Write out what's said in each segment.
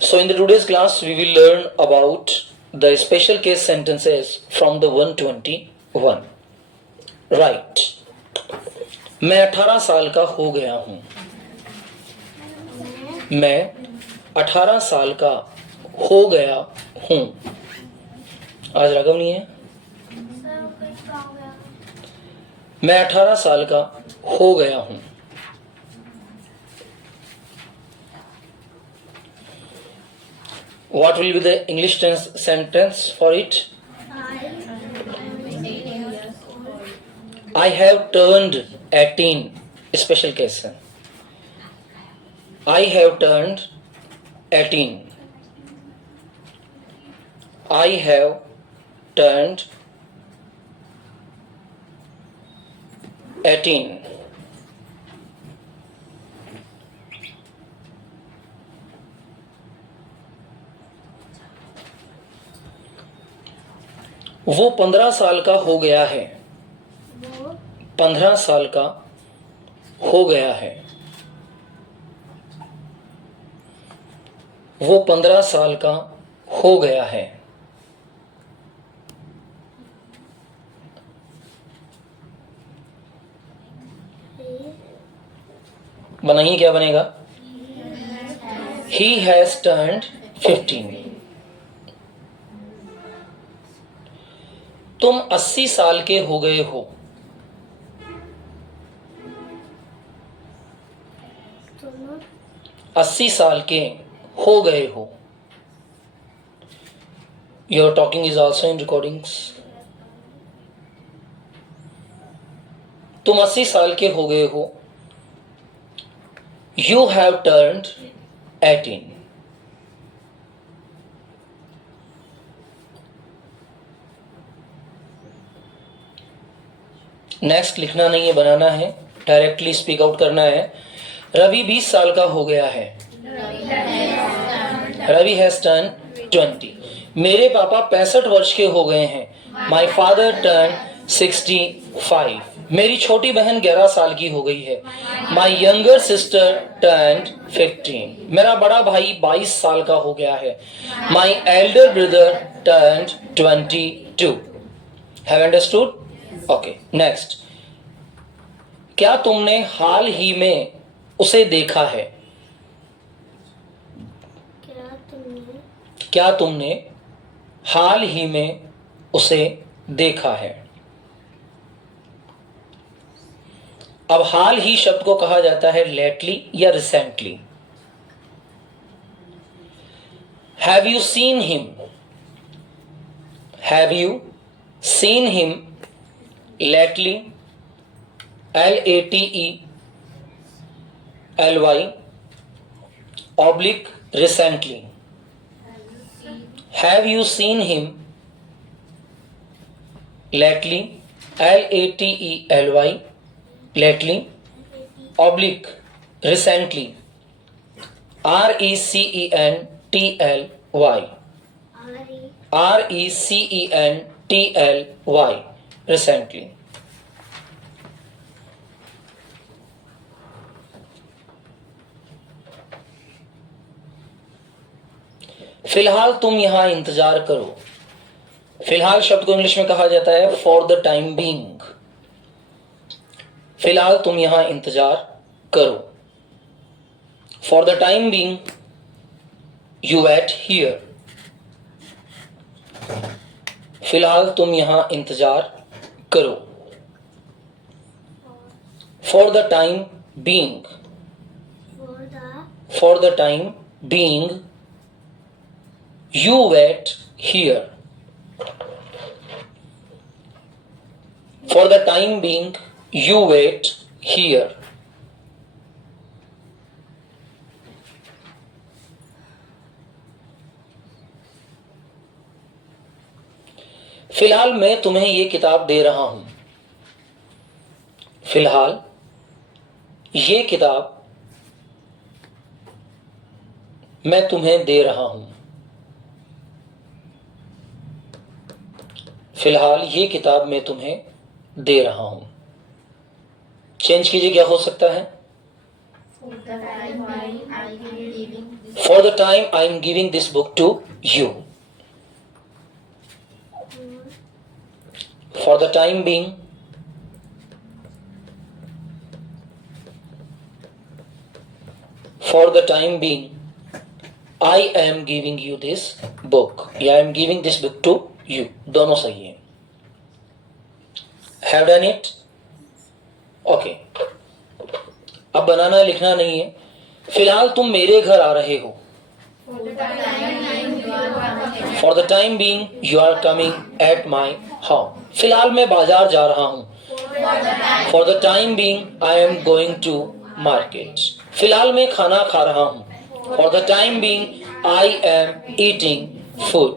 So in the today's class we will learn about the special case sentences from the 121. Right. मैं 18 साल का हो गया हूं. मैं 18 साल का हो गया हूं. आज रकम नहीं है. मैं 18 साल का हो गया हूं. What will be the English sentence for it? I have turned 18. Special case. I have turned 18. I have turned 18. वो 15 साल का हो गया है. 15 साल का हो गया है. वो 15 साल का हो गया है. बनाइए क्या बनेगा? He has turned 15. तुम 80 साल के हो गए हो. तुम 80 साल के हो गए हो. Your talking is also in recordings. तुम 80 साल के हो गए हो. You have turned 18. नेक्स्ट लिखना नहीं है, बनाना है. डायरेक्टली स्पीक आउट करना है. रवि 20 साल का हो गया है. Ravi has turn 20. मेरे पापा 65 वर्ष के हो गए हैं. My father turn 65. मेरी छोटी बहन 11 साल की हो गई है. My younger sister turn 15. मेरा बड़ा भाई 22 साल का हो गया है. My elder brother turn 22. Have understood? Okay. Next. क्या तुमने हाल ही में उसे देखा है? क्या तुमने हाल ही में उसे देखा है? अब हाल ही शब्द को कहा जाता है लेटली या recently. Have you seen him? Have you seen him lately. LATELY oblique recently. Have you seen him lately? LATELY lately oblique recently. RECENTLY RECENTLY recently. फिलहाल तुम यहां इंतजार करो. फिलहाल शब्द को इंग्लिश में कहा जाता है फॉर द टाइम बीइंग. फिलहाल तुम यहां इंतजार करो. For the time being you wait here. फिलहाल तुम यहां इंतजार करो. For the time being. For the time being you wait here. For the time being you wait here. फिलहाल मैं तुम्हें ये किताब दे रहा हूं. फिलहाल ये किताब मैं तुम्हें दे रहा हूं. फिलहाल ये किताब मैं तुम्हें दे रहा हूं. चेंज कीजिए, क्या हो सकता है? For the time I am giving this book to you. For the time being, for the time being, I am giving you this book. या I am giving this book to you. दोनों सही है. Have done it? Okay. अब बनाना लिखना नहीं है. फिलहाल तुम मेरे घर आ रहे हो. For the time being, you are coming at my home. फिलहाल मैं बाजार जा रहा हूँ. For the time being, I am going to market. फिलहाल मैं खाना खा रहा हूँ. For the time being, I am eating food.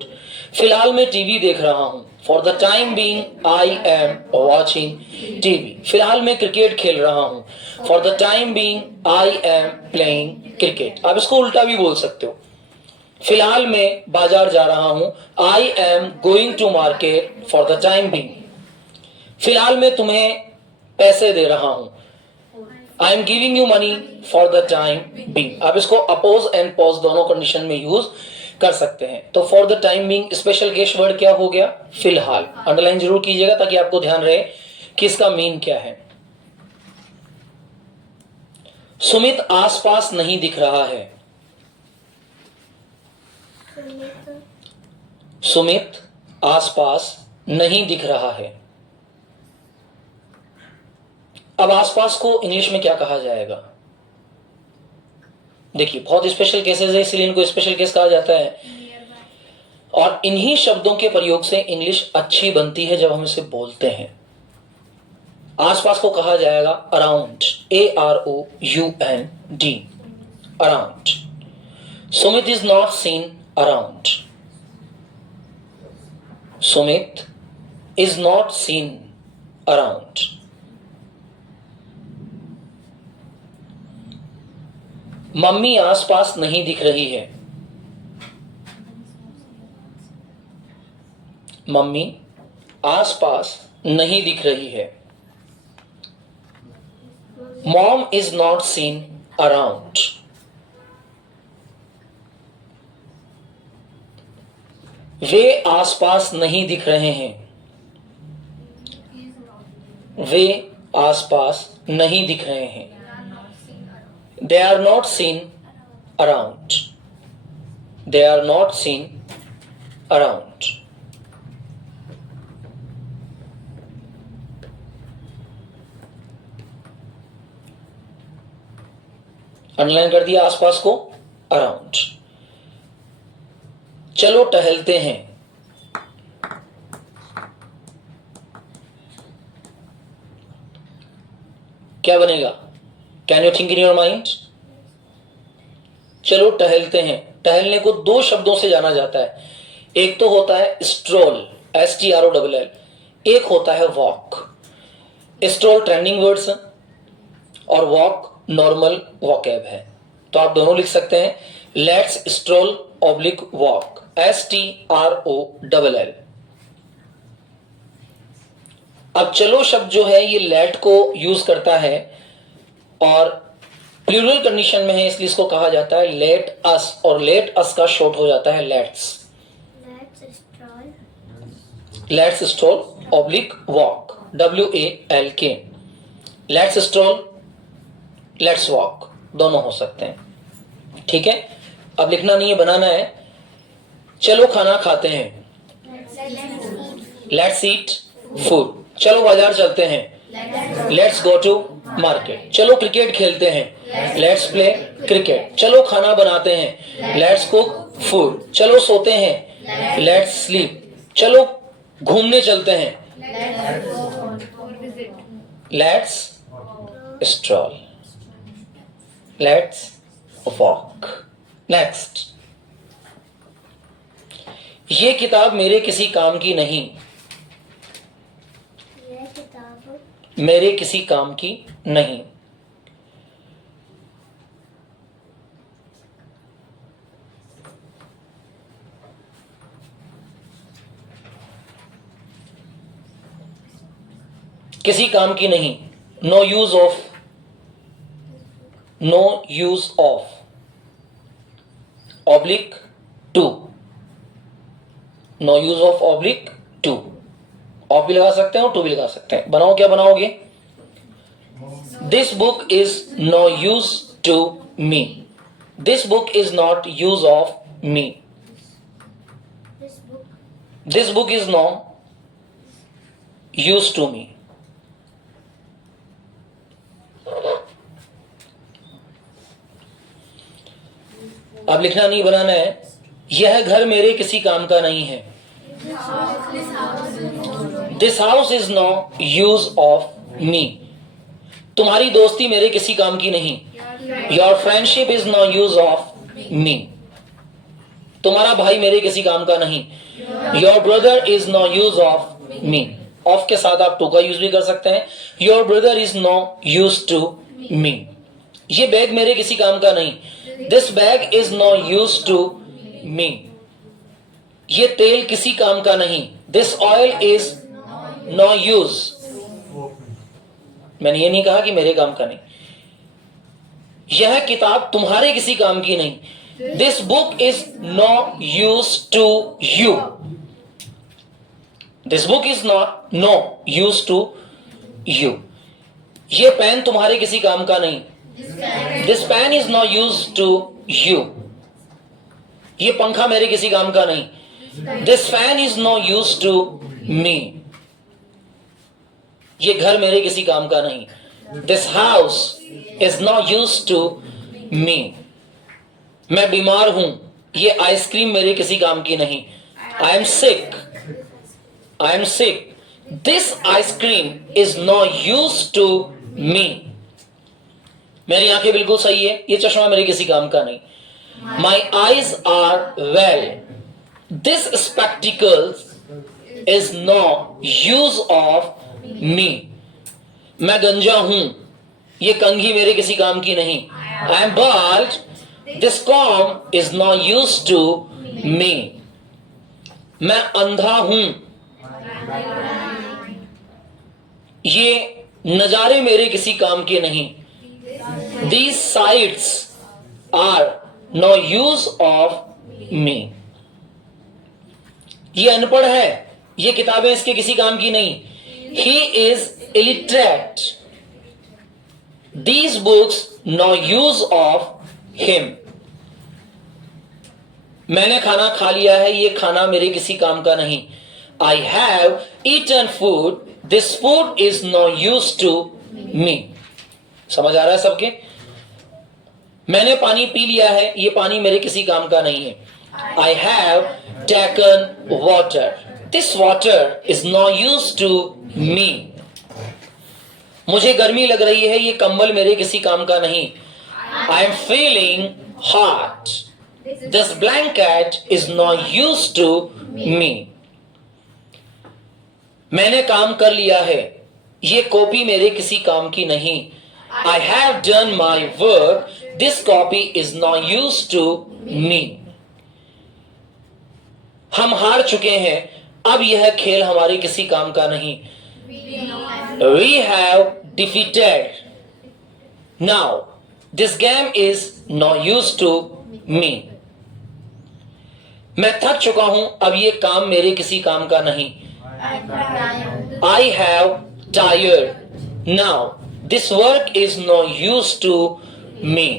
फिलहाल मैं टीवी देख रहा हूँ. For the time being, I am watching TV. फिलहाल मैं क्रिकेट खेल रहा हूँ. For the time being, I am playing cricket. आप इसको उल्टा भी बोल सकते हो. फिलहाल मैं बाजार जा रहा हूँ. I am going to market for the time being. फिलहाल मैं तुम्हें पैसे दे रहा हूँ. I am giving you money for the time being. आप इसको अपोज एंड पॉज दोनों कंडीशन में यूज कर सकते हैं. तो for the time being special case word क्या हो गया? फिलहाल. अंडरलाइन जरूर कीजिएगा ताकि आपको ध्यान रहे कि इसका मीन क्या है. सुमित आसपास नहीं दिख रहा है. सुमित आसपास नहीं दिख रहा है. अब आसपास को इंग्लिश में क्या कहा जाएगा? देखिए बहुत स्पेशल केसेस है इसलिए इनको स्पेशल केस कहा जाता है. और इन्हीं शब्दों के प्रयोग से इंग्लिश अच्छी बनती है जब हम इसे बोलते हैं. आसपास को कहा जाएगा around. AROUND. Around. Sumit is not seen around. Sumit is not seen around. Mummy आसपास नहीं दिख रही है. मम्मी आसपास नहीं दिख रही है. Mom is not seen around. वे आसपास नहीं दिख रहे हैं. वे आसपास नहीं दिख रहे हैं. They are not seen around. They are not seen around. Underline कर दिया आसपास को अराउंड. चलो टहलते हैं. क्या बनेगा? Can you think in your mind? चलो टहलते हैं. टहलने को दो शब्दों से जाना जाता है. एक तो होता है स्ट्रोल, STROLL. एक होता है वॉक. स्ट्रोल ट्रेंडिंग वर्ड्स और वॉक नॉर्मल वॉकैब है. तो आप दोनों लिख सकते हैं. Let's stroll oblique walk. STROLL. अब चलो शब्द जो है ये लेट को यूज करता है और प्लूरल कंडीशन में है इसलिए इसको कहा जाता है लेट अस. और लेट अस का शॉर्ट हो जाता है let's. Let's stroll oblique walk. WALK. Let's stroll, let's walk दोनों हो सकते हैं. ठीक है. अब लिखना नहीं है, बनाना है. चलो खाना खाते हैं. Let's eat food. चलो बाजार चलते हैं. Let's go to market. चलो क्रिकेट खेलते हैं. Let's play cricket. चलो खाना बनाते हैं. Let's cook food. चलो सोते हैं. Let's sleep. चलो घूमने चलते हैं. Let's stroll. Let's walk. Next. ये किताब मेरे किसी काम की नहीं. मेरे किसी काम की नहीं. किसी काम की नहीं. No use of. No use of, oblique to, no use of oblique to, of भी लगा सकते हैं और टू भी लगा सकते हैं। बनाओ, क्या बनाओगे? This book is no use to me, this book is not use of me, this book is no use to me. अब लिखना नहीं, बनाना है। यह घर मेरे किसी काम का नहीं है, this house is no use of me. तुम्हारी दोस्ती मेरे किसी काम की नहीं, your friendship is no use of me. तुम्हारा भाई मेरे किसी काम का नहीं, your brother is no use of me. Of के साथ आप टू का यूज भी कर सकते हैं। Your brother is no use to me. ये बैग मेरे किसी काम का नहीं, this bag is no use to me. ये तेल किसी काम का नहीं, this oil is no use. मैंने ये नहीं कहा कि मेरे काम का नहीं। यह किताब तुम्हारे किसी काम की नहीं, this book is no use to you. This book is not no use to you. ये पेन तुम्हारे किसी काम का नहीं, this pen is no use to you. ये पंखा मेरे किसी काम का नहीं, this fan is no use to me. ये घर मेरे किसी काम का नहीं, this house is no use to me. मैं बीमार हूं, ये आइसक्रीम मेरे किसी काम की नहीं, I am sick, I am sick, this ice cream is no use to me. मेरी आंखें बिल्कुल सही है, ये चश्मा मेरे किसी काम का नहीं, my eyes are well, this spectacles is no use of me. मैं गंजा हूं, ये कंघी मेरे किसी काम की नहीं, I am bald, this comb is no use to me. मैं अंधा हूं, ये नजारे मेरे किसी काम के नहीं, these sights are no use of me। ये अनपढ़ है, ये किताबें इसके किसी काम की नहीं, he is illiterate, these books no use of him। मैंने खाना खा लिया है, ये खाना मेरे किसी काम का नहीं, I have eaten food, this food is no use to me। समझ आ रहा है सबके? मैंने पानी पी लिया है, ये पानी मेरे किसी काम का नहीं है, I have taken water, this water is no use to me। मुझे गर्मी लग रही है, ये कंबल मेरे किसी काम का नहीं, I am feeling hot, this blanket is no use to me। मैंने काम कर लिया है, ये कॉपी मेरे किसी काम की नहीं, I have done my work, this copy is no use to me। हम हार चुके हैं, अब यह खेल हमारे किसी काम का नहीं, we have defeated, now this game is no use to me। मैं थक चुका हूं, अब ये काम मेरे किसी काम का नहीं, I have tired, now this work is no use to me।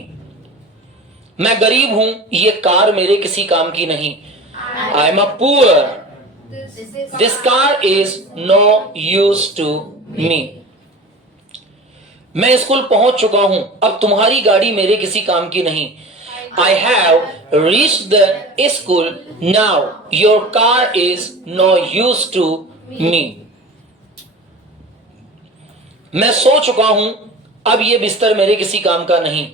मैं गरीब हूं, ये कार मेरे किसी काम की नहीं, I am a poor, this car is no use to me। मैं स्कूल पहुंच चुका हूं, अब तुम्हारी गाड़ी मेरे किसी काम की नहीं, I have reached the school, now your car is no use to me। मैं सो चुका हूं, अब ये बिस्तर मेरे किसी काम का नहीं,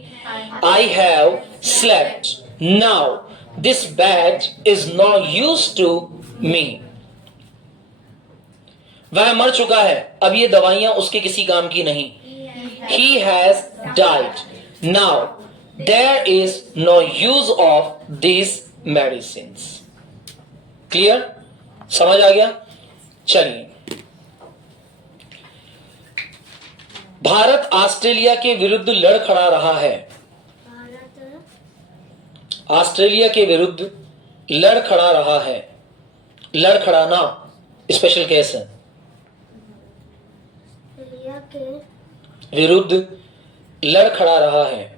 I have slept, now this bed is no use to me। वह मर चुका है, अब ये दवाइयां उसके किसी काम की नहीं, he has died, now there is no use of these medicines। Clear? समझ आ गया? चलिए, भारत ऑस्ट्रेलिया के विरुद्ध लड़ खड़ा रहा है, ऑस्ट्रेलिया के विरुद्ध लड़ खड़ा रहा है। लड़ खड़ाना स्पेशल केस है। ऑस्ट्रेलिया के विरुद्ध लड़ खड़ा रहा है।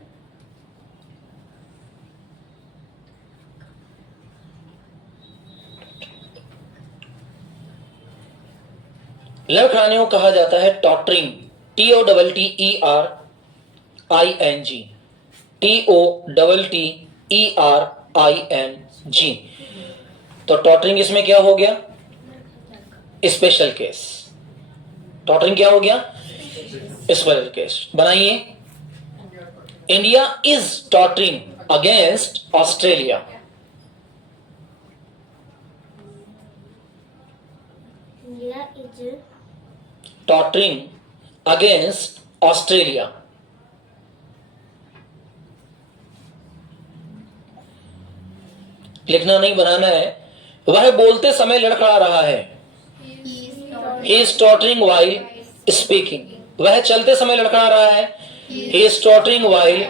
लड़खड़ाने को कहा जाता है टॉटरिंग, TOTTERING, TOTTERING। तो टॉटरिंग इसमें क्या हो गया? Special case. टॉटरिंग क्या हो गया? Special case. बनाइए, India is tottering against Australia. India is tottering against Australia. लिखना नहीं, बनाना है। वह बोलते समय लड़खड़ा रहा है। He is tottering while speaking. वह चलते समय लड़खड़ा रहा है। He is tottering while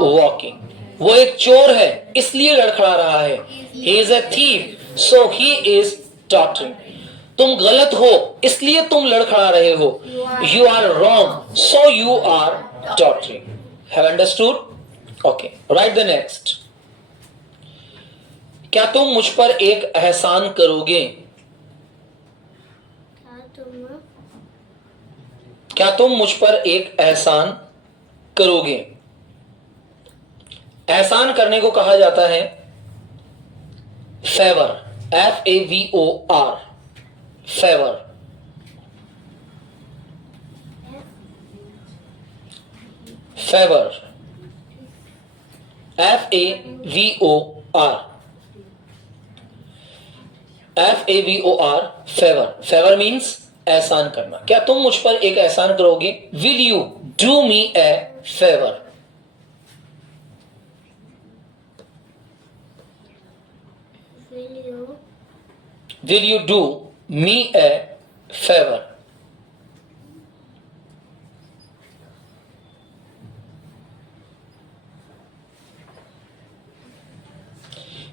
walking. वो एक चोर है इसलिए लड़खड़ा रहा है। He is a thief, so he is tottering. तुम गलत हो इसलिए तुम लड़खड़ा रहे हो। You are wrong, so you are tottering. Have understood? Okay. Write the next. क्या तुम मुझ पर एक एहसान करोगे? क्या तुम मुझ पर एक एहसान करोगे? एहसान करने को कहा जाता है favour, FAVOR, favour. Favour, FAVOR, FAVOR, favour. Favour means एहसान करना। क्या तुम मुझ पर एक एहसान करोगे? Will you do me a favour? Will you do me a favour?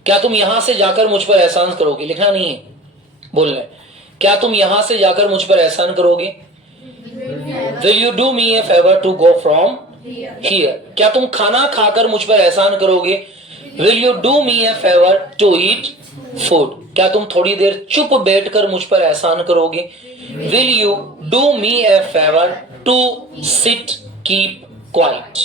क्या तुम यहां से जाकर मुझ पर एहसान करोगे? लिखना नहीं है, बोलना है। क्या तुम यहां से जाकर मुझ पर एहसान करोगे? Will you do me a favour to go from here? क्या तुम खाना खाकर मुझ पर एहसान करोगे? Will you do me a favour to eat food? क्या तुम थोड़ी देर चुप बैठकर मुझ पर एहसान करोगे? Will you do me a favour to sit keep quiet?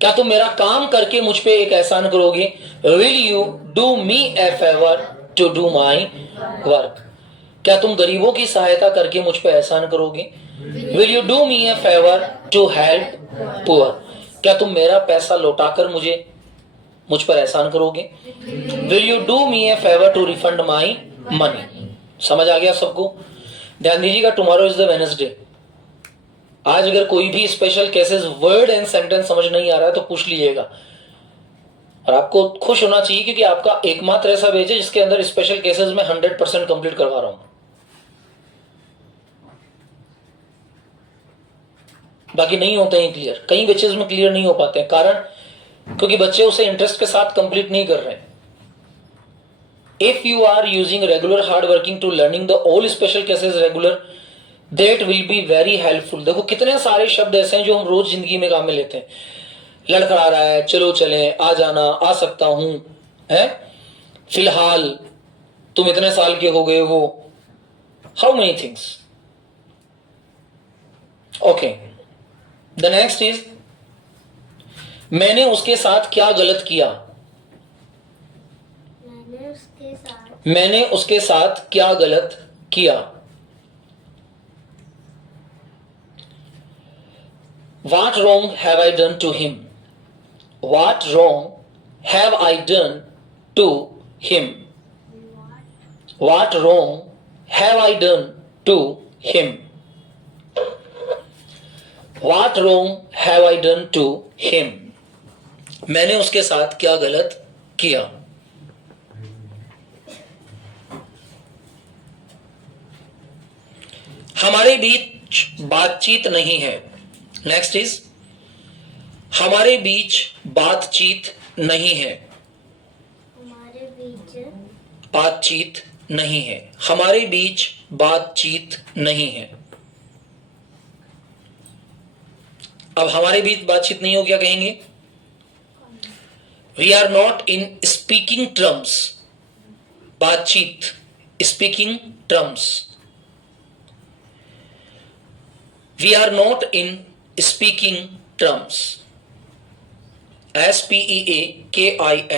क्या तुम मेरा काम करके मुझ पे एक एहसान करोगे? Will you do me a favour to do my work? क्या तुम गरीबों की सहायता करके मुझ पे एहसान करोगे? Will you do me a favour to help poor? क्या तुम मेरा पैसा लौटाकर मुझ पर एहसान करोगे? Will you do me a favour to refund my money? समझ आ गया सबको? ध्यान दीजिएगा, टुमारो इज द वेडनेसडे। आज अगर कोई भी special cases word and sentence समझ नहीं आ रहा है तो पूछ लीजिएगा। और आपको खुश होना चाहिए क्योंकि आपका एकमात्र ऐसा बैच है जिसके अंदर स्पेशल केसेस में 100% कंप्लीट करवा रहा हूं। बाकी नहीं होते हैं क्लियर, कई बैचेस में क्लियर नहीं हो पाते हैं। कारण क्योंकि बच्चे उसे इंटरेस्ट के साथ कंप्लीट नहीं कर रहे हैं। If you are using regular hard working to learning the all special cases regular, that will be very helpful. देखो कितने सारे शब्द ऐसे हैं जो हम रोज जिंदगी में काम में लेते हैं। लड़खड़ा रहा है, चलो चले, आ जाना, आ सकता हूं, है, फिलहाल, तुम इतने साल के हो गए हो, how many things. Okay, the next is मैंने उसके साथ क्या गलत किया? मैंने उसके साथ क्या गलत किया? What wrong have I done to him? What wrong have I done to him? What wrong have I done to him? What wrong have I done to him? मैंने उसके साथ क्या गलत किया? हमारे बीच बातचीत नहीं है। नेक्स्ट इज हमारे बीच बातचीत नहीं है, हमारे बीच बातचीत नहीं है, हमारे बीच बातचीत नहीं है। अब हमारे बीच बातचीत नहीं हो क्या कहेंगे? We are not in speaking terms, बातचीत, speaking terms. We are not in speaking terms, SPEAKING TERMS,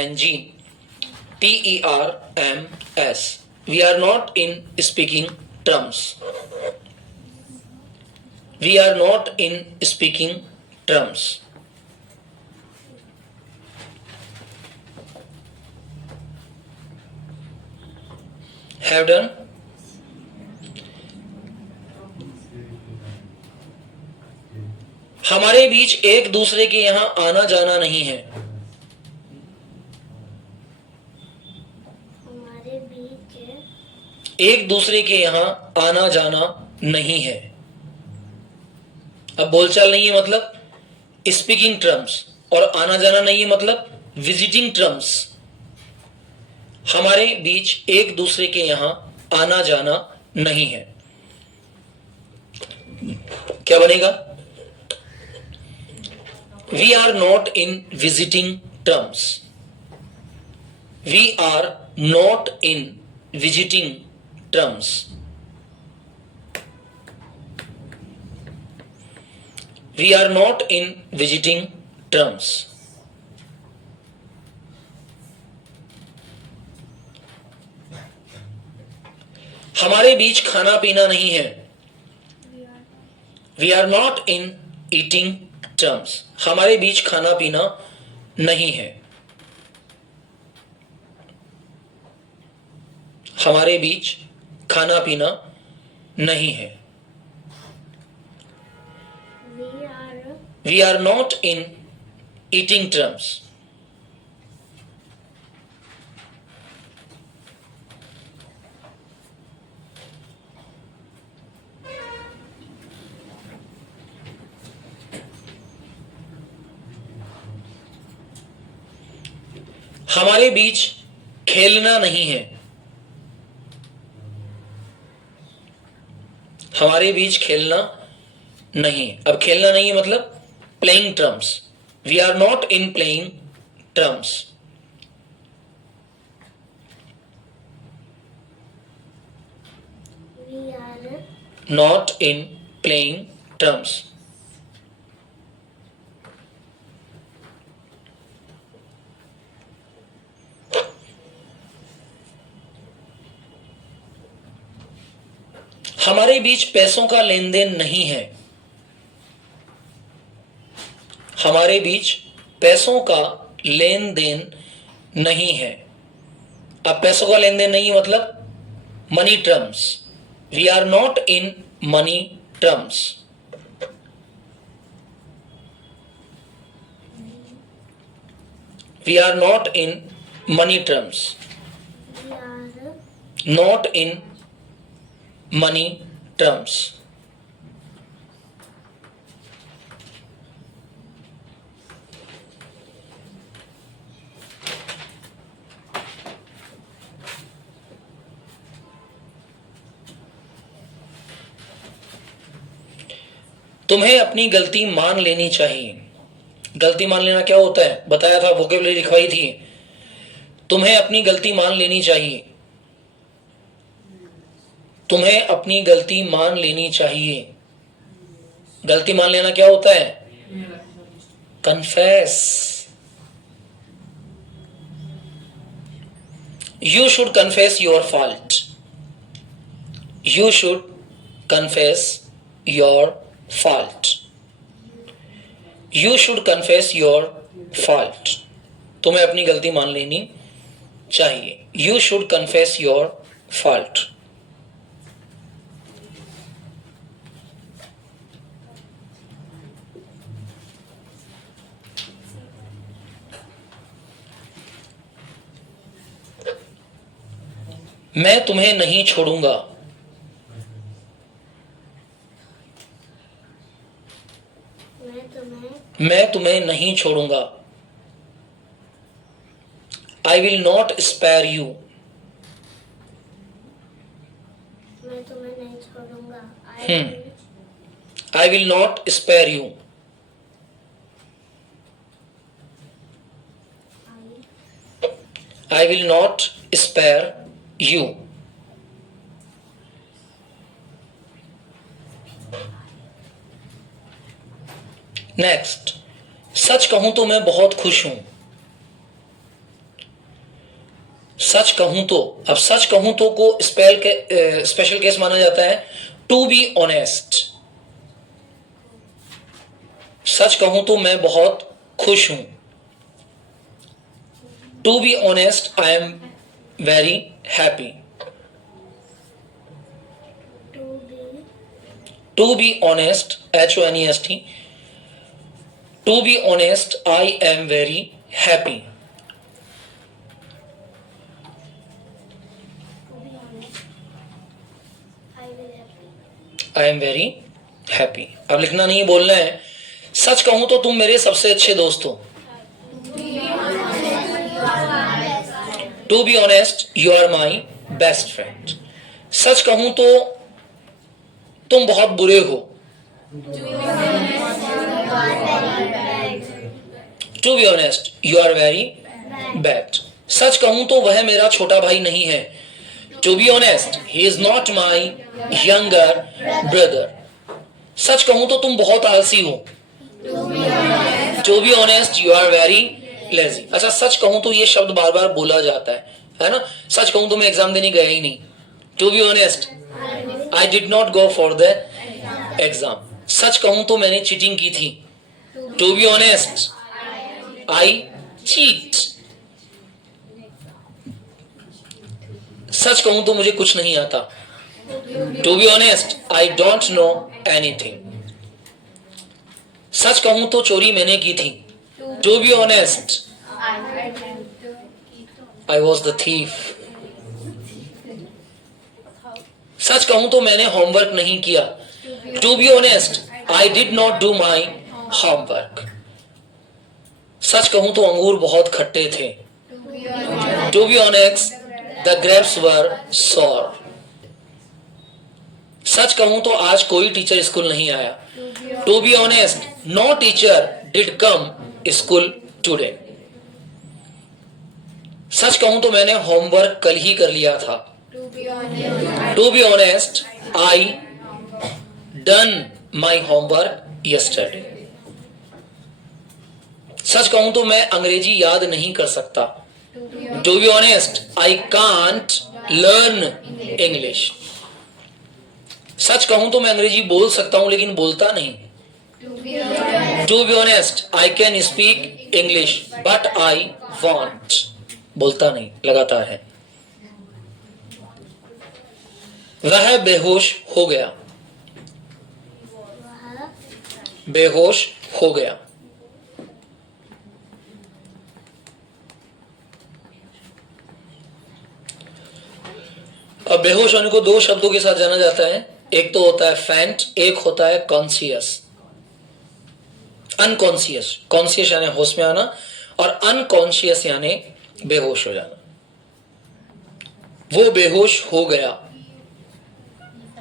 we are not in speaking terms, we are not in speaking terms। have done। हमारे बीच एक दूसरे के यहां आना जाना नहीं है, हमारे बीच एक दूसरे के यहां आना जाना नहीं है। अब बोलचाल नहीं है मतलब स्पीकिंग टर्म्स, और आना जाना नहीं है मतलब विजिटिंग टर्म्स। हमारे बीच एक दूसरे के यहां आना जाना नहीं है। क्या बनेगा? We are not in visiting terms, we are not in visiting terms. We are not in visiting terms. हमारे बीच खाना पीना नहीं है, we are not in eating terms. हमारे बीच खाना पीना नहीं है, हमारे बीच खाना पीना नहीं है। We are not in eating terms. हमारे बीच खेलना नहीं है, हमारे बीच खेलना नहीं। अब खेलना नहीं है मतलब playing terms, we are not in playing terms. We are not in playing terms. हमारे बीच पैसों का लेन देन नहीं है, हमारे बीच पैसों का लेन देन नहीं है। अब पैसों का लेन देन नहीं मतलब money terms, we are not in money terms. We are not in money terms, we are not in money terms. तुम्हें अपनी गलती मान लेनी चाहिए। गलती मान लेना क्या होता है बताया था, वोकेबुलरी लिखवाई थी। तुम्हें अपनी गलती मान लेनी चाहिए, तुम्हें अपनी गलती मान लेनी चाहिए। गलती मान लेना क्या होता है? Confess. You should confess your fault, you should confess your fault, you should confess your fault. तुम्हें अपनी गलती मान लेनी चाहिए, you should confess your fault. मैं तुम्हें नहीं छोड़ूंगा, मैं तुम्हें नहीं छोड़ूंगा। I will not spare you. मैं तुम्हें नहीं छोड़ूंगा. I will not spare you. I will not spare you. Next, सच कहूं तो मैं बहुत खुश हूं. सच कहूं तो, अब सच कहूं तो को स्पेशल केस माना जाता है. To be honest. सच कहूं तो मैं बहुत खुश हूं. To be honest, I am very happy. To be honest, HONEST. To be honest, I am very happy. I am very happy. अब लिखना नहीं, बोलना है. सच कहूं तो तुम मेरे सबसे अच्छे दोस्त हो. To be honest, you are my best friend. सच कहूं तो तुम बहुत बुरे हो. To be honest, you are very bad. सच कहूं तो वह मेरा छोटा भाई नहीं है. To be honest, he is not my younger brother. सच कहूं तो तुम बहुत आलसी हो. To be honest, you are very lazy. अच्छा, सच कहूं तो ये शब्द बार बार बोला जाता है ना. सच कहूं तो मैं एग्जाम देने गया ही नहीं. To be honest, I did not go for the exam. सच कहूं तो मैंने चीटिंग की थी. To be honest, I cheat. सच कहूं तो मुझे कुछ नहीं आता. To be honest, I don't know anything. सच कहूं तो चोरी मैंने की थी. To be honest, I was the thief. सच कहूं तो मैंने होमवर्क नहीं किया. To be honest, I did not do my homework. सच कहूं तो अंगूर बहुत खट्टे थे. To be honest, the grapes were sour. सच कहूं तो आज कोई टीचर स्कूल नहीं आया. To be honest, no teacher did come school today. सच कहूं तो मैंने होमवर्क कल ही कर लिया था. To be honest, I done my homework yesterday. सच कहूं तो मैं अंग्रेजी याद नहीं कर सकता. To be honest, I can't learn English. सच कहूं तो मैं अंग्रेजी बोल सकता हूं लेकिन बोलता नहीं. To be honest, I can speak English but I won't. बोलता नहीं, लगातार है. वह बेहोश हो गया. बेहोश हो गया. अब बेहोश होने को दो शब्दों के साथ जाना जाता है. एक तो होता है फैंट, एक होता है कॉन्शियस. अनकॉन्शियस, कॉन्शियस यानी होश में आना और अनकॉन्शियस यानी बेहोश हो जाना. वो बेहोश हो गया.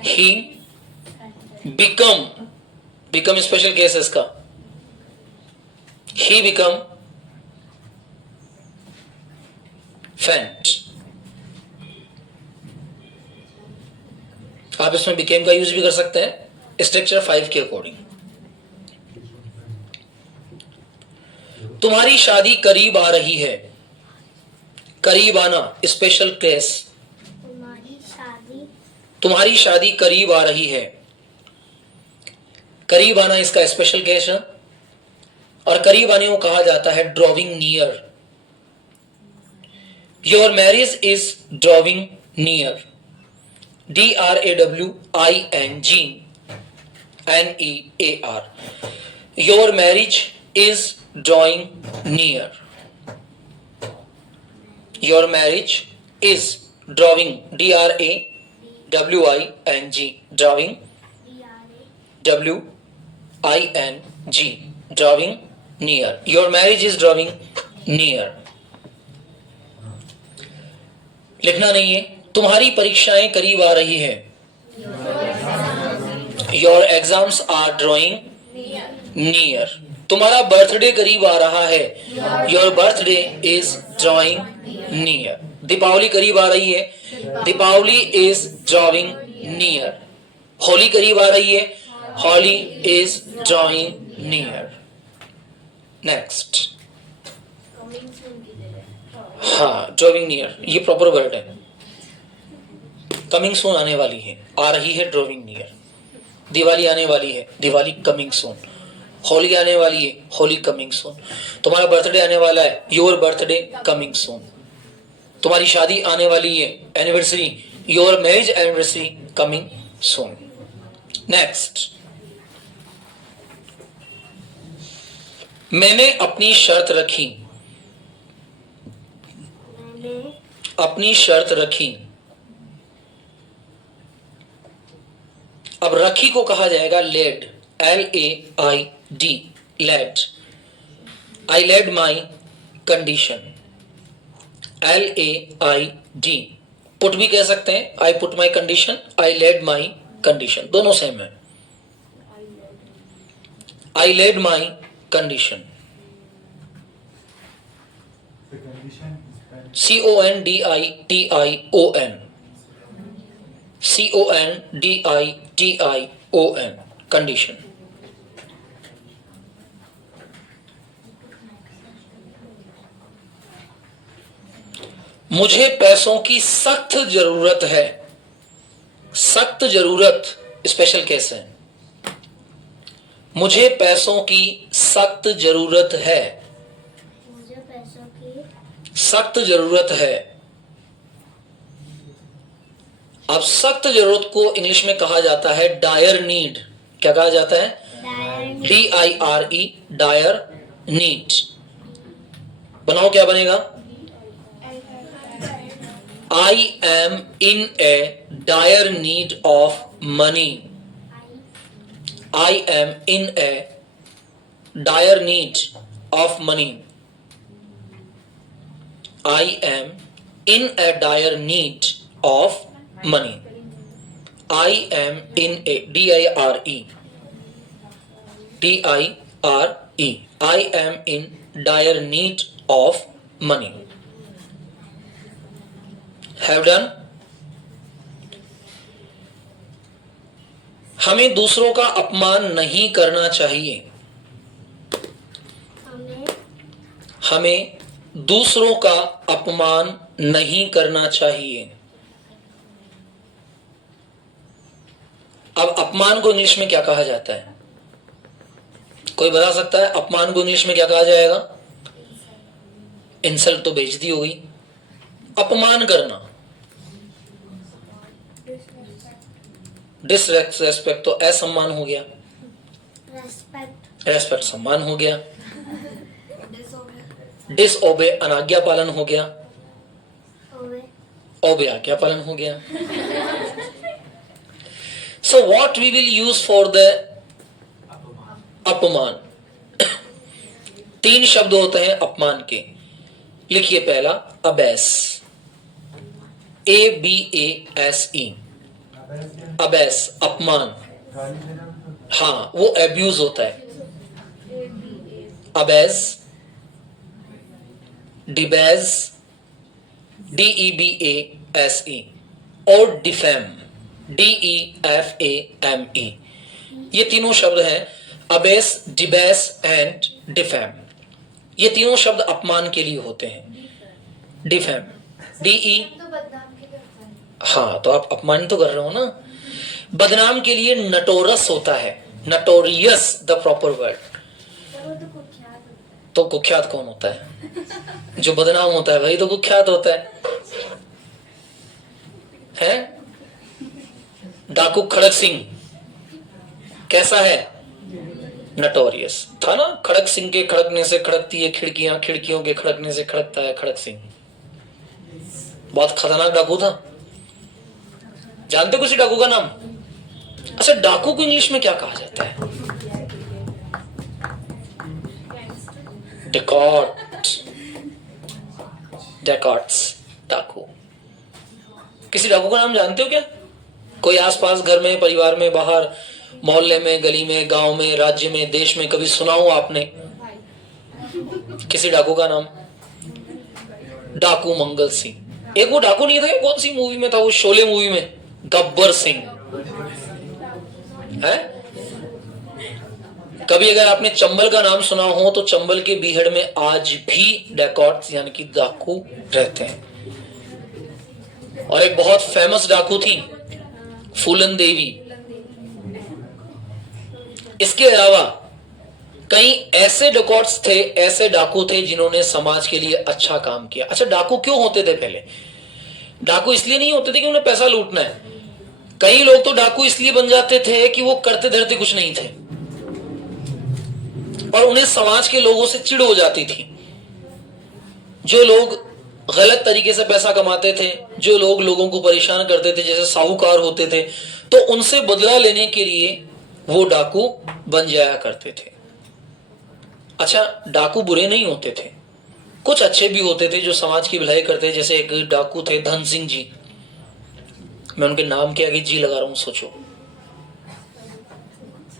He become स्पेशल केस है इसका. He become faint. आप इसमें became का यूज भी कर सकते हैं स्ट्रक्चर 5 के अकॉर्डिंग. तुम्हारी शादी करीब आ रही है. करीब आना स्पेशल केस. तुम्हारी शादी करीब आ रही है. करीब आना इसका स्पेशल केस है और करीब आने को कहा जाता है drawing near. Your marriage is drawing near. DRAWING NEAR. Your marriage is drawing near. Your marriage is drawing DRAWING drawing WING drawing near. Your marriage is drawing near. लिखना नहीं है। तुम्हारी परीक्षाएं करीब आ रही है। Your exams are drawing near. तुम्हारा बर्थडे करीब आ रहा है। Your birthday is drawing near. Deepawali करीब आ रही है। Deepawali is drawing near. Holi करीब आ रही है। Holi is drawing near. Next, हाँ, ड्रॉइंग नियर ये प्रॉपर वर्ड है। कमिंग सून आने वाली है, आ रही है ड्रॉइंग नियर। दिवाली आने वाली है, दिवाली कमिंग सून। होली आने वाली है, होली कमिंग सून। तुम्हारा बर्थडे आने वाला है, योर बर्थडे कमिंग सून। तुम्हारी शादी आने वाली है, anniversary, your marriage anniversary coming soon. Next, मैंने अपनी शर्त रखी। मैंने अपनी शर्त रखी। अब रखी को कहा जाएगा laid, LAID, laid. I laid my condition, LAID। Put भी कह सकते हैं, I put my condition, I laid my condition, दोनों सेम है। I laid my condition, CONDITION, CONDITION, condition. मुझे पैसों की सख्त जरूरत है। सख्त जरूरत स्पेशल केस है। मुझे पैसों की सख्त जरूरत है। मुझे पैसों की सख्त जरूरत है। अब सख्त जरूरत को इंग्लिश में कहा जाता है डायर नीड। क्या कहा जाता है? DIRE, dire need. बनाओ, क्या बनेगा? I am in a dire need of money. I am in a dire need of money. I am in a dire need of money. I am in a DIRE, DIRE. I am in dire need of money. Have done. हमें दूसरों का अपमान नहीं करना चाहिए। हमें दूसरों का अपमान नहीं करना चाहिए। अब अपमान को इंग्लिश में क्या कहा जाता है? कोई बता सकता है अपमान को इंग्लिश में क्या कहा जाएगा? इंसल्ट तो बेइज्जती हो गई। अपमान करना, डिसरेस्पेक्ट तो असम्मान हो गया। रेस्पेक्ट सम्मान हो गया। डिसओबे अनाज्ञा पालन हो गया। ओबे आज्ञा पालन हो गया। So what we will use for the अपमान? 3 शब्द होते हैं अपमान के। लिखिए पहला अबैस, ABASE, अबैस अपमान। हाँ, वो एब्यूज होता है। अबैस, डिबैज, DEBASE, और डिफेम, DEFAME। ये तीनों शब्द हैं, अबैस, डिबैस एंड डिफेम। ये तीनों शब्द अपमान के लिए होते हैं। डिफेम, DE, हाँ, तो आप अपमान तो कर रहे हो ना। बदनाम के लिए नटोरस होता है, नटोरियस द प्रॉपर वर्ड। तो कुख्यात कौन होता है? जो बदनाम होता है वही तो कुख्यात होता है? डाकू खड़क सिंह कैसा है? नटोरियस था ना। खड़क सिंह के खड़कने से खड़कती है खिड़कियां, खिड़कियों के खड़कने से खड़कता है खड़क सिंह। बहुत खतरनाक डाकू था। जानते हो किसी डाकू का नाम? अच्छा, डाकू को इंग्लिश में क्या कहा जाता है? डेकॉर्ट, डेकॉर्ट्स, डाकू। किसी डाकू का नाम जानते हो क्या? कोई आसपास घर में, परिवार में, बाहर, मोहल्ले में, गली में, गांव में, राज्य में, देश में कभी सुना हो आपने किसी डाकू का नाम? डाकू मंगल सिंह। एक वो डाकू नहीं था, कौन सी मूवी में था, वो शोले मूवी में, गब्बर सिंह है। कभी अगर आपने चंबल का नाम सुना हो तो चंबल के बीहड़ में आज भी डैकॉट्स यानी कि डाकू रहते हैं। और एक बहुत फेमस डाकू थी फूलन देवी। इसके अलावा कई ऐसे डकॉट्स थे, ऐसे डाकू थे जिन्होंने समाज के लिए अच्छा काम किया। अच्छा, डाकू क्यों होते थे पहले? डाकू इसलिए नहीं होते थे कि उन्हें पैसा लूटना है। कई लोग तो डाकू इसलिए बन जाते थे कि वो करते धरते कुछ नहीं थे और उन्हें समाज के लोगों से चिढ़ हो जाती थी। जो लोग गलत तरीके से पैसा कमाते थे, जो लोग लोगों को परेशान करते थे, जैसे साहूकार होते थे, तो उनसे बदला लेने के लिए वो डाकू बन जाया करते थे। अच्छा, डाकू बुरे नहीं होते थे, कुछ अच्छे भी होते थे जो समाज की भलाई करते थे। जैसे एक डाकू थे धन सिंह जी। मैं उनके नाम के आगे जी लगा रहा हूं, सोचो।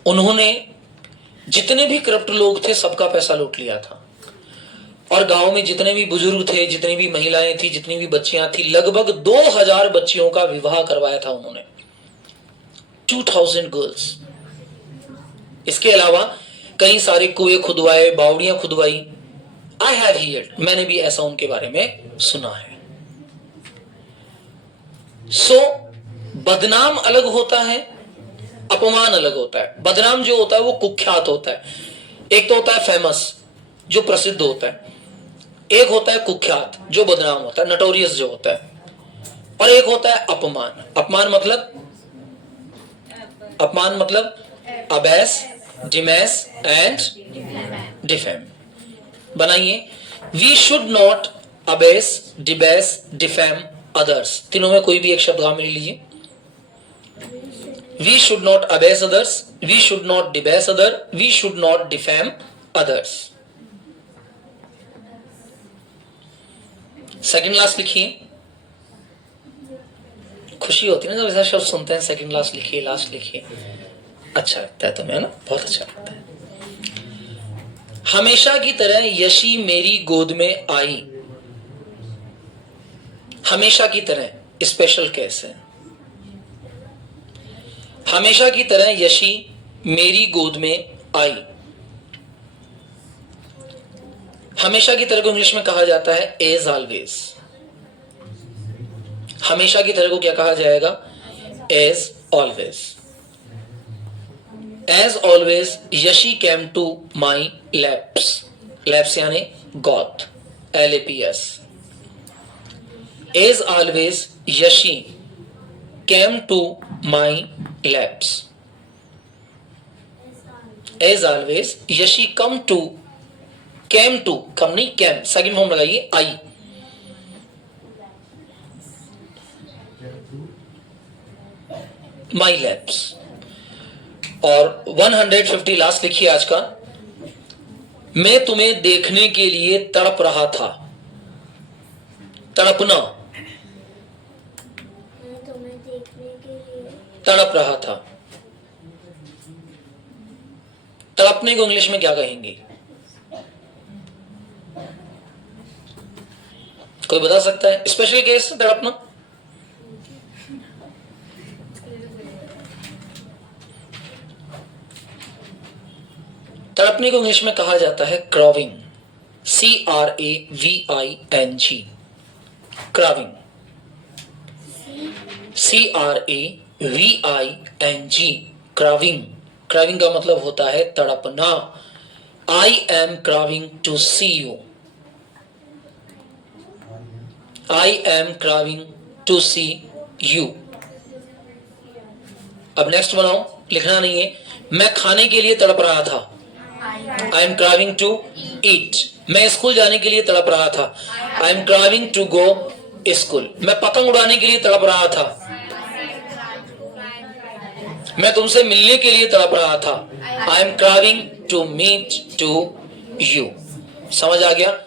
उन्होंने जितने भी करप्ट लोग थे सबका पैसा लूट लिया था और गांव में जितने भी बुजुर्ग थे, जितनी भी महिलाएं थी, जितनी भी बच्चियां थी, लगभग 2000 बच्चियों का विवाह करवाया था उन्होंने। 2000 गर्ल्स। इसके अलावा कई सारे कुएं खुदवाए, बावड़ियां खुदवाई। आई हैव हियर्ड, मैंने भी ऐसा उनके बारे में सुना है। सो बदनाम अलग होता है, अपमान अलग होता है। बदनाम जो होता है वो कुख्यात होता है। एक तो होता है फेमस जो प्रसिद्ध होता है, एक होता है कुख्यात जो बदनाम होता है, नटोरियस जो होता है, और एक होता है अपमान। अपमान मतलब अबैस, डिमेस एंड डिफेम। बनाइए, we should not abase, debase, defame others. तीनों में कोई भी एक शब्द काम ले लीजिए। We should not abase others, we should not debase others, we should not defame others. Second last लिखिए। खुशी होती है ना जब ऐसा शब्द सुनते हैं, सेकंड लास्ट लिखिए, लास्ट लिखिए। अच्छा लगता है तुम्हें ना, बहुत अच्छा लगता है। हमेशा की तरह यशी मेरी गोद में आई। हमेशा की तरह स्पेशल केस है। हमेशा की तरह यशी मेरी गोद में आई। हमेशा की तरह को इंग्लिश में कहा जाता है एज ऑलवेज। हमेशा की तरह को क्या कहा जाएगा? As always. As always Yashi came to my laps. Laps यानी गॉथ, LAPS। As always Yashi came to my laps. As always, Yashi came नहीं came, सेकंड फॉर्म लगाइए आई। My laps। और 150 लास्ट लिखिए आज का। मैं तुम्हें देखने के लिए तड़प रहा था। तड़पना, तड़प रहा था। तड़पने को इंग्लिश में क्या कहेंगे? कोई बता सकता है? Special case तड़पना। तड़पने को इंग्लिश में कहा जाता है क्राविंग। CRAVING। क्राविंग, CRAVING। क्राविंग। क्राविंग का मतलब होता है तड़पना। I am craving to see you। I am craving to see you। अब नेक्स्ट बनाओ, लिखना नहीं है। मैं खाने के लिए तड़प रहा था। I am craving to eat। मैं स्कूल जाने के लिए तड़प रहा था। I am craving to go school. मैं पतंग उड़ाने के लिए तड़प रहा था। मैं तुमसे मिलने के लिए तड़प रहा था। I am craving to meet to you। समझ आ गया?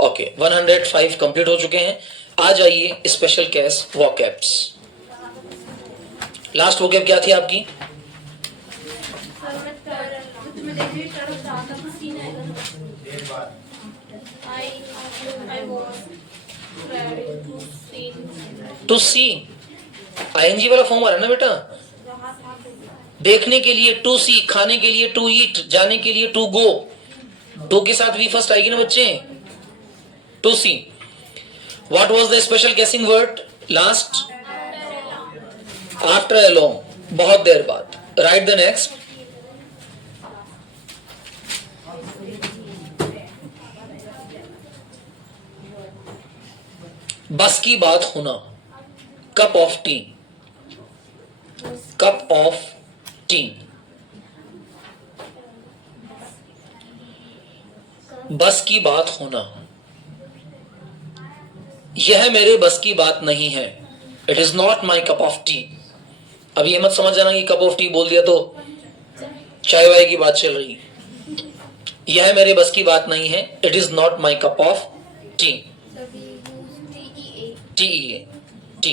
ओके, 105 कंप्लीट हो चुके हैं। आ जाइए special case vocabs. Last vocab क्या थी आपकी? टू सी, आईएनजी वाला फॉर्म आ रहा है ना बेटा। देखने के लिए टू सी, खाने के लिए टू ईट, जाने के लिए टू गो। टू के साथ वी फर्स्ट आएगी ना बच्चे, to see. What was the special guessing word last? After a long, बहुत देर बाद। Write the next. बस की बात होना, cup of tea, cup of tea. बस की बात होना, यह मेरे बस की बात नहीं है। It is not my cup of T. अब ये मत समझ जाना कि कप ऑफ टी बोल दिया तो चाय वाय की बात चल रही। यह मेरे बस की बात नहीं है। It is not my cup of T. Tea, T,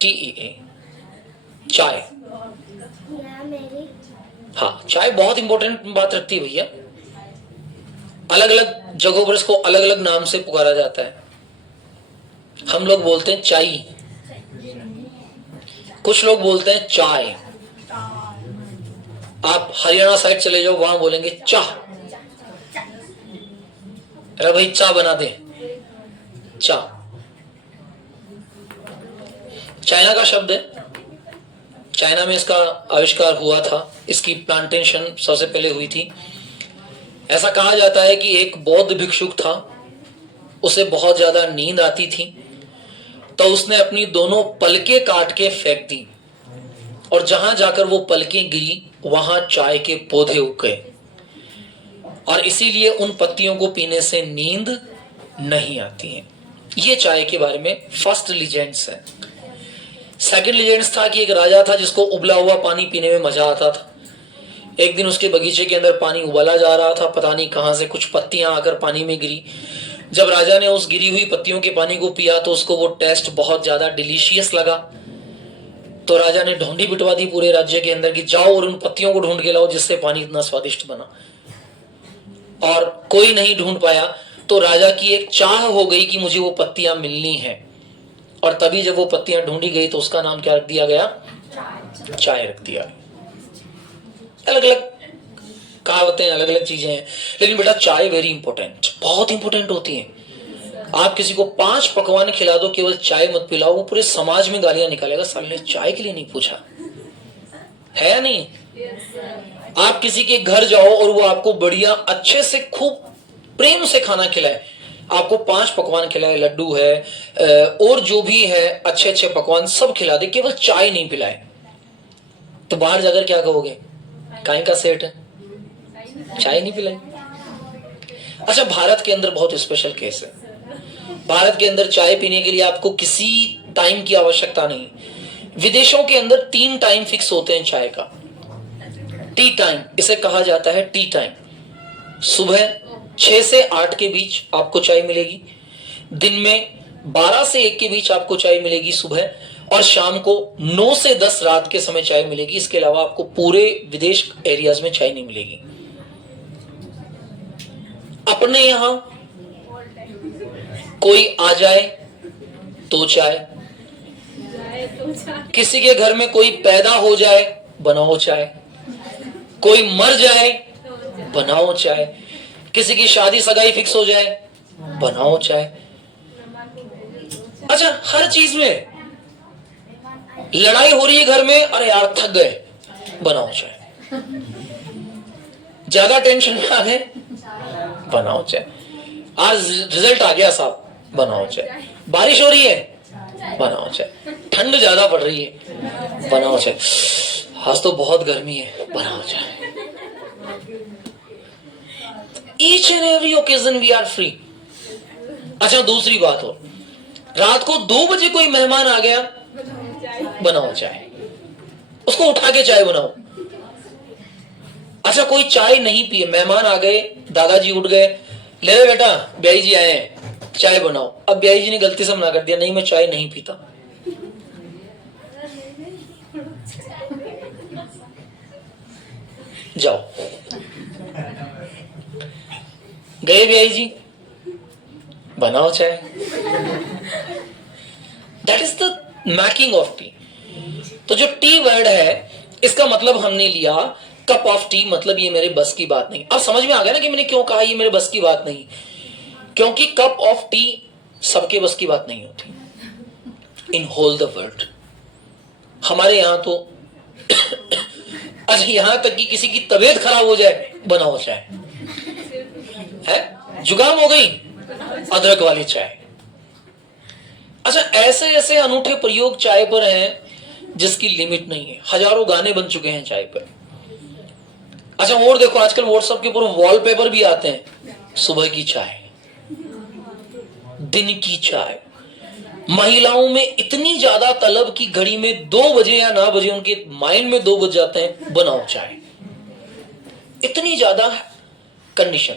tea, चाय। यह मेरी हाँ, चाय बहुत इंपॉर्टेंट बात रखती है भैया। अलग अलग जगहों पर इसको अलग अलग नाम से पुकारा जाता है। हम लोग बोलते हैं चाय, कुछ लोग बोलते हैं चाय। आप हरियाणा साइड चले जाओ, वहां बोलेंगे चाह। अरे भाई चाय बना दे, चाह। चाइना का शब्द है। चाइना में इसका आविष्कार हुआ था। इसकी प्लांटेशन सबसे पहले हुई थी। ऐसा कहा जाता है कि एक बौद्ध भिक्षुक था, उसे बहुत ज्यादा नींद आती थी, तो उसने अपनी दोनों पलकें काट के फेंक दी, और जहां जाकर वो पलकें गिरी वहां चाय के पौधे उग गए, और इसीलिए उन पत्तियों को पीने से नींद नहीं आती है। ये चाय के बारे में फर्स्ट लीजेंड्स है। सेकंड लीजेंड्स था कि एक राजा था जिसको उबला हुआ पानी पीने में मजा आता था। एक दिन उसके बगीचे के अंदर पानी उबाला जा रहा था, पता नहीं कहां से कुछ पत्तियां आकर पानी में गिरी। जब राजा ने उस गिरी हुई पत्तियों के पानी को पिया तो उसको वो टेस्ट बहुत ज्यादा डिलीशियस लगा। तो राजा ने ढूंढी बिटवा दी पूरे राज्य के अंदर कि जाओ और उन पत्तियों को ढूंढ के लाओ जिससे पानी इतना स्वादिष्ट बना। और कोई नहीं ढूंढ पाया, तो राजा की एक चाह हो गई कि मुझे वो पत्तियां मिलनी है। और तभी जब वो पत्तियां ढूंढी गई तो उसका नाम क्या रख दिया गया? चाय रख दिया। अलग अलग कहावतें, अलग अलग चीजें हैं, लेकिन बेटा चाय वेरी इंपॉर्टेंट, बहुत इंपॉर्टेंट होती है। आप किसी को 5 पकवान खिला दो, केवल चाय मत पिलाओ, वो पूरे समाज में गालियां निकालेगा, साले ने चाय के लिए नहीं पूछा है या नहीं। आप किसी के घर जाओ और वो आपको बढ़िया अच्छे से खूब प्रेम से खाना खिलाए, आपको 5 पकवान खिलाए, लड्डू है और जो भी है अच्छे अच्छे पकवान सब खिला दे, केवल चाय नहीं पिलाए, तो बाहर जाकर क्या कहोगे? काहे का सेठ है, चाय नहीं पिलाई। अच्छा, भारत के अंदर बहुत स्पेशल केस है। भारत के अंदर चाय पीने के लिए आपको किसी टाइम की आवश्यकता नहीं। विदेशों के अंदर 3 टाइम फिक्स होते हैं चाय का। टी टाइम, इसे कहा जाता है टी टाइम। सुबह 6 से 8 के बीच आपको चाय मिलेगी, दिन में 12 से 1 के बीच आपको चाय मिलेगी सुबह, और शाम को 9 से 10 रात के समय चाय मिलेगी। इसके अलावा आपको पूरे विदेश एरियाज में चाय नहीं मिलेगी। अपने यहां कोई आ जाए तो चाय, किसी के घर में कोई पैदा हो जाए बनाओ चाय, कोई मर जाए बनाओ चाय, किसी की शादी सगाई फिक्स हो जाए बनाओ चाय। अच्छा, हर चीज में लड़ाई हो रही है घर में, अरे यार थक गए बनाओ चाय, ज्यादा टेंशन में आ गए बनाओ चाय, आज रिजल्ट आ गया साहब बनाओ चाय, बारिश हो रही है बनाओ चाय, ठंड ज्यादा पड़ रही है बनाओ चाय, आज तो बहुत गर्मी है बनाओ चाय। Each and every occasion we are free। अच्छा, दूसरी बात हो, रात को 2 बजे कोई मेहमान आ गया बनाओ चाय, उसको उठा के चाय बनाओ। अच्छा, कोई चाय नहीं पिए, मेहमान आ गए, दादाजी उठ गए, ले बेटा ब्याई जी आए हैं चाय बनाओ। अब ब्याई जी ने गलती से मना कर दिया, नहीं मैं चाय नहीं पीता, जाओ। गए भाई जी, बनाओ चाय। That is the making of T. तो जो टी वर्ड है इसका मतलब हमने लिया कप ऑफ टी, मतलब ये मेरे बस की बात नहीं। अब समझ में आ गया ना कि मैंने क्यों कहा ये मेरे बस की बात नहीं, क्योंकि कप ऑफ टी सबके बस की बात नहीं होती इन होल द वर्ल्ड। हमारे यहां तो अच्छा यहां तक कि किसी की तबीयत खराब हो जाए बनाओ चाय है, जुकाम हो गई अदरक वाली चाय। अच्छा ऐसे ऐसे अनूठे प्रयोग चाय पर हैं जिसकी लिमिट नहीं है, हजारों गाने बन चुके हैं चाय पर। अच्छा और देखो आजकल व्हाट्सएप के ऊपर वॉलपेपर भी आते हैं, सुबह की चाय, दिन की चाय। महिलाओं में इतनी ज्यादा तलब की घड़ी में 2 बजे या 9 बजे उनके माइंड में 2 बज जाते हैं बनाओ चाय। इतनी ज्यादा कंडीशन,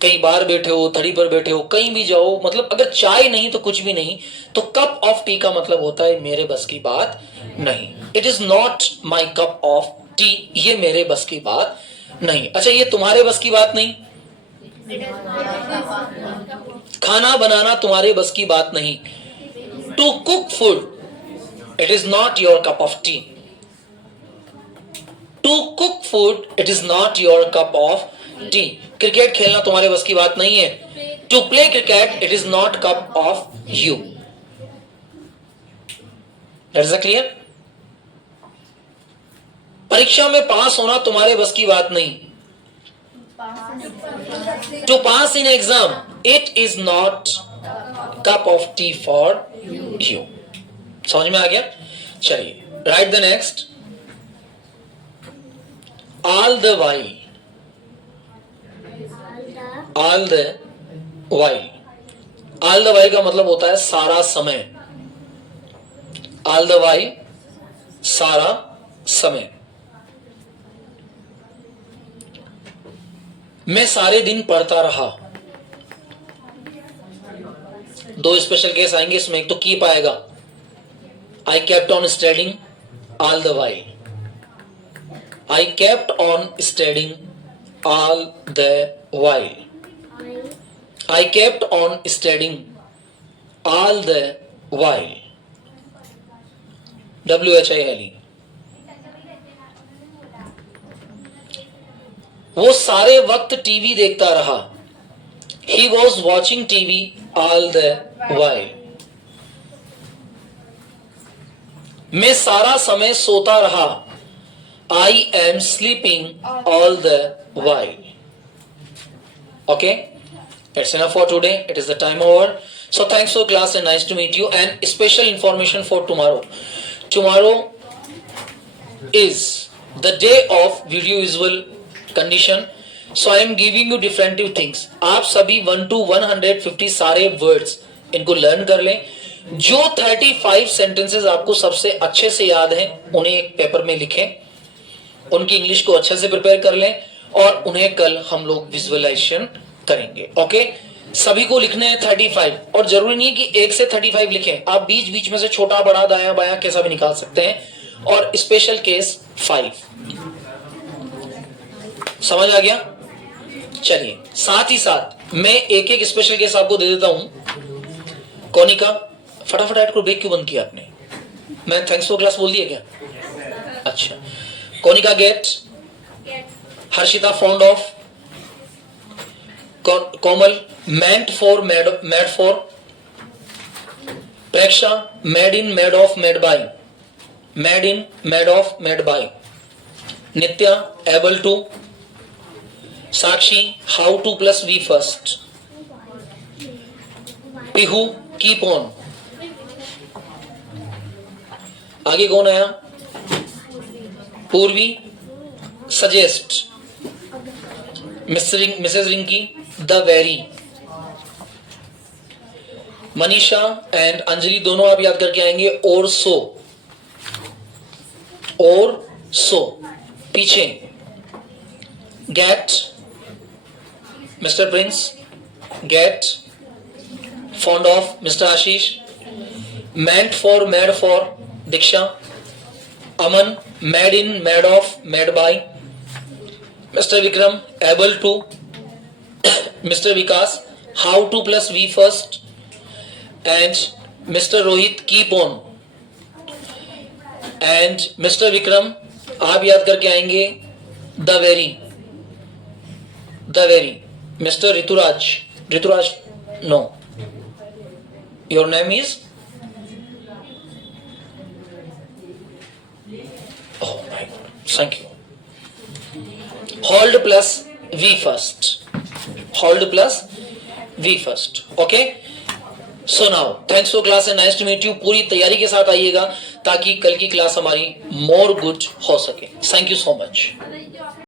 कहीं बाहर बैठे हो, थड़ी पर बैठे हो, कहीं भी जाओ, मतलब अगर चाय नहीं तो कुछ भी नहीं। तो कप ऑफ टी का मतलब होता है मेरे बस की बात नहीं, it is not my cup of T, ये मेरे बस की बात नहीं। अच्छा ये तुम्हारे बस की बात नहीं, खाना बनाना तुम्हारे बस की बात नहीं, to cook food it is not your cup of tea, to cook food it is not your cup of tea. Cricket खेलना तुम्हारे बस की बात नहीं है, to play cricket it is not cup of you. That is clear. परीक्षा में pass होना तुम्हारे बस की बात नहीं, to pass in exam it is not cup of tea for you. समझ में आ गया। चलिए right the next, all the while, all the while, all the while का मतलब होता है सारा समय, ऑल द वाइल सारा समय। मैं सारे दिन पढ़ता रहा, 2 स्पेशल केस आएंगे इसमें, एक तो कीप आएगा, I kept on studying all the while, I kept on studying all the while, I kept on studying all the while, WHILE। वो सारे वक्त टीवी देखता रहा, he was watching TV all the while। मैं सारा समय सोता रहा, I am sleeping all the while। Okay, that's enough for today. It is the time over. So thanks for class and nice to meet you. And special information for tomorrow. Tomorrow is the day of video visual condition, so I am giving you different things। आप सभी 1 to 150 सारे words इनको learn कर लें। जो 35 sentences आपको सबसे अच्छे से याद हैं उन्हें एक पेपर में लिखें, उनकी इंग्लिश को अच्छे से प्रिपेयर कर लें और उन्हें कल हम लोग विजुअलाइजेशन करेंगे। ओके, सभी को लिखने हैं 35, और जरूरी नहीं है कि 1 से 35 लिखें, आप बीच बीच में से छोटा बड़ा दायां बायां कैसा भी निकाल सकते हैं। और स्पेशल केस 5। समझ आ गया। चलिए साथ ही साथ मैं एक एक स्पेशल केस आपको दे देता हूं। कोनिका फटाफट ऐड को ब्रेक क्यों बंद किया आपने? मैं थैंक्स फॉर क्लास बोल दिया क्या? अच्छा, Konika get, Harshita found of, Komal meant for made for, Preksha made in made of made by, made in made of made by, Nitya able to, Sakshi how to plus we first, Pihu keep on. आगे कौन आया? Purvi suggest, Mrs Rinki the very, Manisha and Anjali दोनों आप याद करके आएंगे और सो, और सो पीछे, get Mr Prince, get fond of Mr Ashish, meant for made for Diksha, Aman made in made of made by, Mr. Vikram, able to. Mr. Vikas, how to plus V first. And Mr. Rohit, keep on. And Mr. Vikram, आप याद करके आएंगे the very. Mr. Rituraj, no. Your name is? Oh my God, thank you. Hold plus V first. Okay? So now, thanks for class and nice to meet you. पूरी तैयारी के साथ आइएगा ताकि कल की क्लास हमारी more good हो सके. Thank you so much.